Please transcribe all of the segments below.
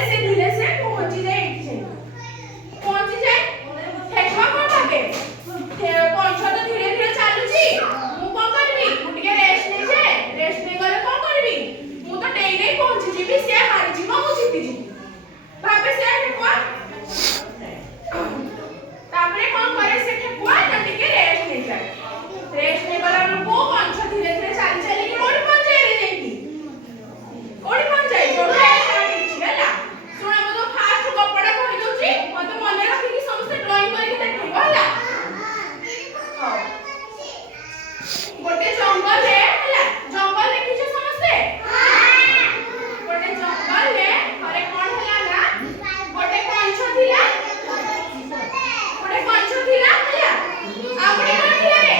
से धीरे से पहुंची जाए पहुंची जाए ठेकुआ कोन भागे पंछ तो धीरे धीरे चालुची मु कोन करबी मु टिके रेस्ट नै जे रेस्ट नै गले कोन करबी मु तो डेई डेई पहुंची जीबी से हारि जीवो मु जीती जी भाबे से ठेकुआ तापरे कोन करे से ठेकुआ ना टिके रेस्ट नै जाए रेस्ट नै गला को पंछ धीरे धीरे चाली चाली कि कोन पहुंच जाए रे जेकी कोन पहुंच जाए जोडो स्टार्ट छी हला सुना मु तो फास्ट गपडा कहि दोची मते मने रखि कि समस्त ड्राइंग करि के देखिबो हला गोटे जंगल है हला जंगल देखिछ समस्ते हां गोटे जंगल है अरे कोन हला ना गोटे पंछ थिला हला आ गोटे कोन थिला रे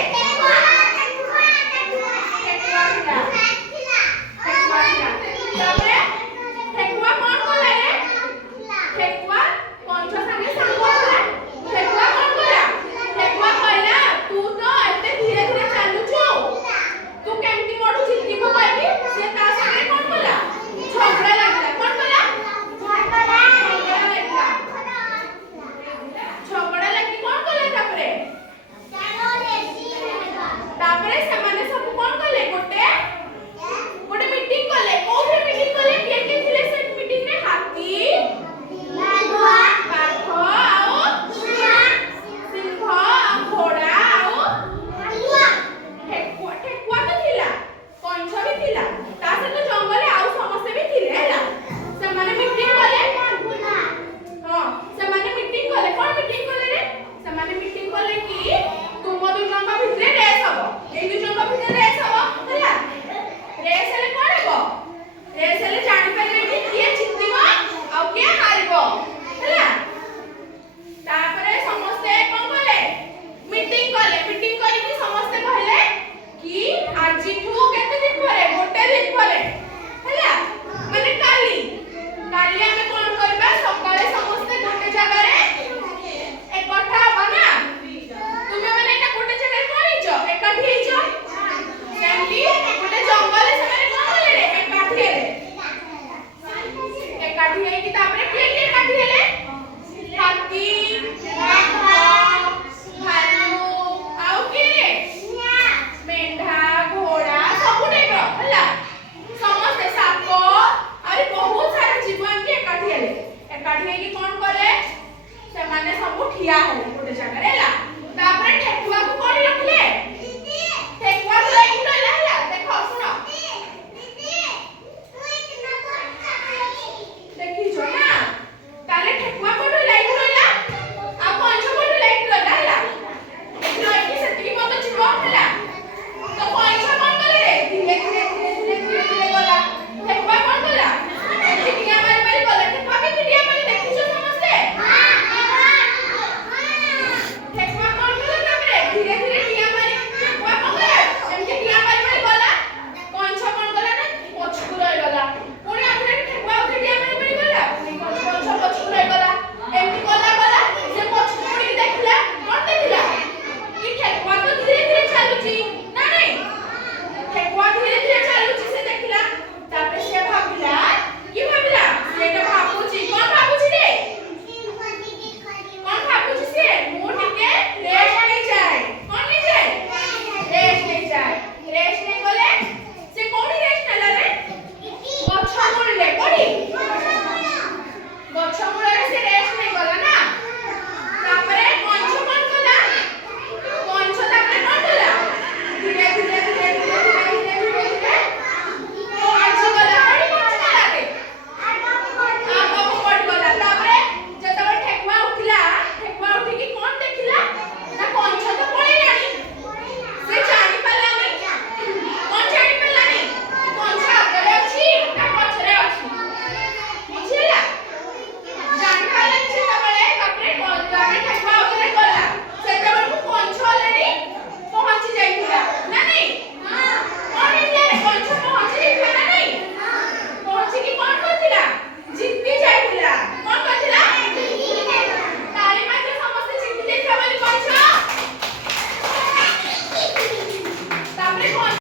गछ